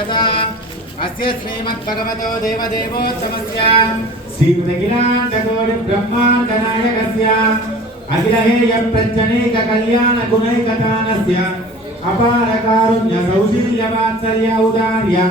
अस्य श्रीमद्भगवतो देवदेवोत्तमस्य श्रीमदखिलाण्डकोटि ब्रह्माण्डनायकस्य अखिलहेय प्रत्यनेक कल्याण गुणैकतानस्य अपार कारुण्य सौशील्यवात्सल्य औदार्य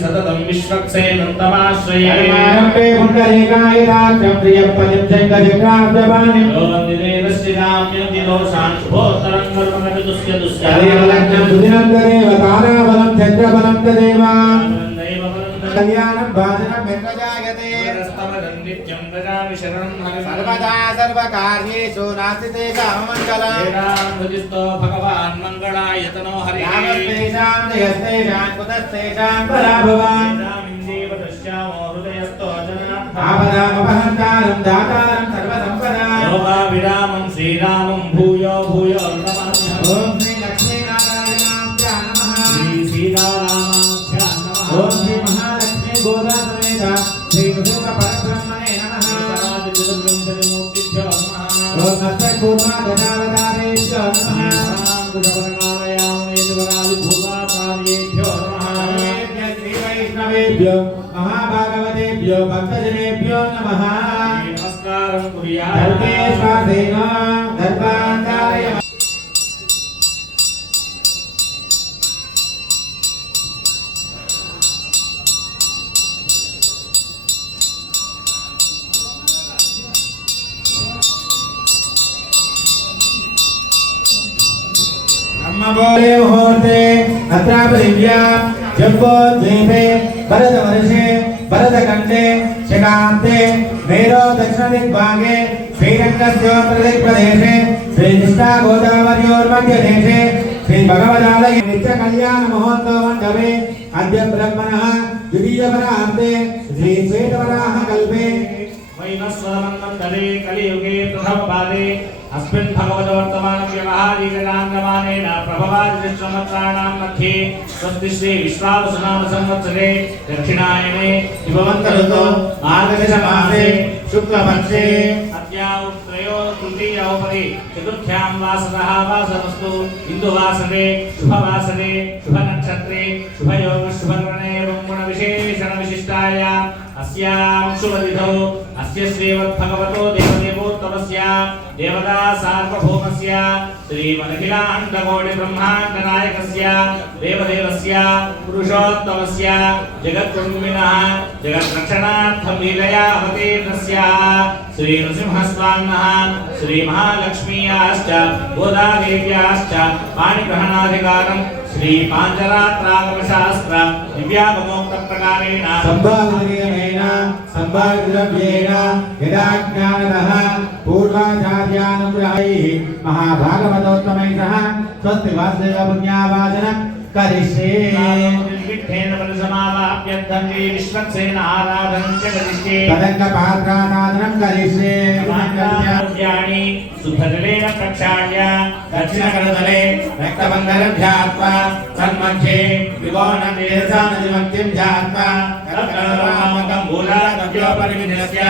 సతతం విశ్వక్సే నందమాశ్రయే కళ్యాణం భాజన सर्वदा सर्वकार्येषु नास्ति तेषाममङ्गलम् वेदान्तजिस्तो भगवान् मङ्गलायतनो हरिः यावत्तेषां जयस्तेषां कुतस्तेषां पराभवान् वेदामिन्देव पश्यामो हृदयस्थो जनार्दनः आपदामपहन्तारं दातारं सर्वसम्पदाम् लोकाभिरामं श्रीरामं भूयो भूयो महाभागवतेभ्यो भक्तजनेभ्यो नमः नमस्कारं धर्मे कुर्यात् स्वाधीन धर्मान्तारय ब्रह्मबोधे मुहूर्ते अत्रा पृथिव्या वर्षे भरतवर्षे, भरतखण्डे शिकांते मेरो दक्षिणदिग्भागे श्रीरङ्गस्योत्तरदिक्प्रदेशे श्रीनिष्ठागोदावर्योर्मध्यदेशे श्रीभगवदालये, नित्यकल्याणमहोत्सवमण्डपे अद्य ब्रह्मणः द्वितीयपरार्ते श्रीश्वेतवराः कल्पे वैनस्वरमन्दरे कलियुगे प्रथमपादे अस्मिन् भगवतवर्तमान व्यवहारिकराङ्गमानेन प्रभवादिसंवत्सराणां मध्ये स्वस्ति श्री विश्वावसुनाम संवत्सरे दक्षिणायने शिवमन्तऋतो मार्गदशमासे शुक्लपक्षे अद्याौ त्रयो तृतीयोपरि चतुर्थ्यां वासरः वासरस्तु इन्दुवासरे शुभवासरे शुभनक्षत्रे शुभयोग शुभगणे गुणविशेषणविशिष्टाय अस्यां అస్య శ్రీమద్భగవతో దేవదేవోత్తమస్య దేవతా సార్వభౌమస్య శ్రీమదఖిలాండకోటి బ్రహ్మాండ నాయకస్య దేవదేవస్య పురుషోత్తమస్య జగద్బ్రహ్మిణ జగద్రక్షణార్థం లీలయా అవతీర్ణస్య శ్రీ నృసింహస్వామిన శ్రీ మహాలక్ష్మీయాశ్చ గోదాదేవ్యాశ్చ పాణిగ్రహణాధికారం శ్రీ పాంచరాత్రాగమ శాస్త్ర దివ్యాగమోక్త ప్రకారేణ సంభావనీయమైన సంభావ్యేణ యదాజ్ఞానదః పూర్వాచార్యానుగ్రహైః మహాభాగవతోత్తమైః స్వస్తి వాసుదేవ పుణ్యావాచన करिष्ये विघ्नेन परिसमावाप्यद्धन्ये विश्वक्सेन आराधनं च करिष्ये तदङ्गपात्रानादनं करिष्ये द्रव्याणि सुभजलेन प्रक्षाल्य दक्षिणकरतले रक्तबन्धनं ध्यात्वा तन्मध्ये त्रिकोणनिरसानदिमक्तिं ध्यात्वा तत्रामकं मूलादव्योपरिमिनस्य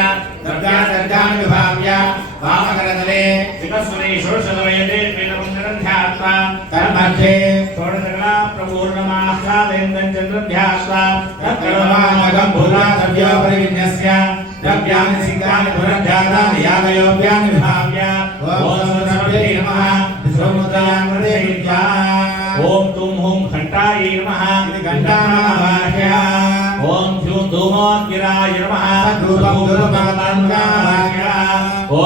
द्रव्यादर्गान् विभाव्य वामकरतले विकस्वरे षोडशतमयते वेदमन्दिरं ध्यात्वा तन्मध्ये षोडशकला ఆశ్వాదేందం చంద్రభ్యాశ్వాగం భూలాదవ్యోపరివిన్యస్య ద్రవ్యాన్ని సింగాన్ని పునర్జాతాన్ని యాగయోగ్యాన్ని విభావ్య ఓం సర్వే నమః సౌముద్రయామృతే విద్యా ఓం తుం హుం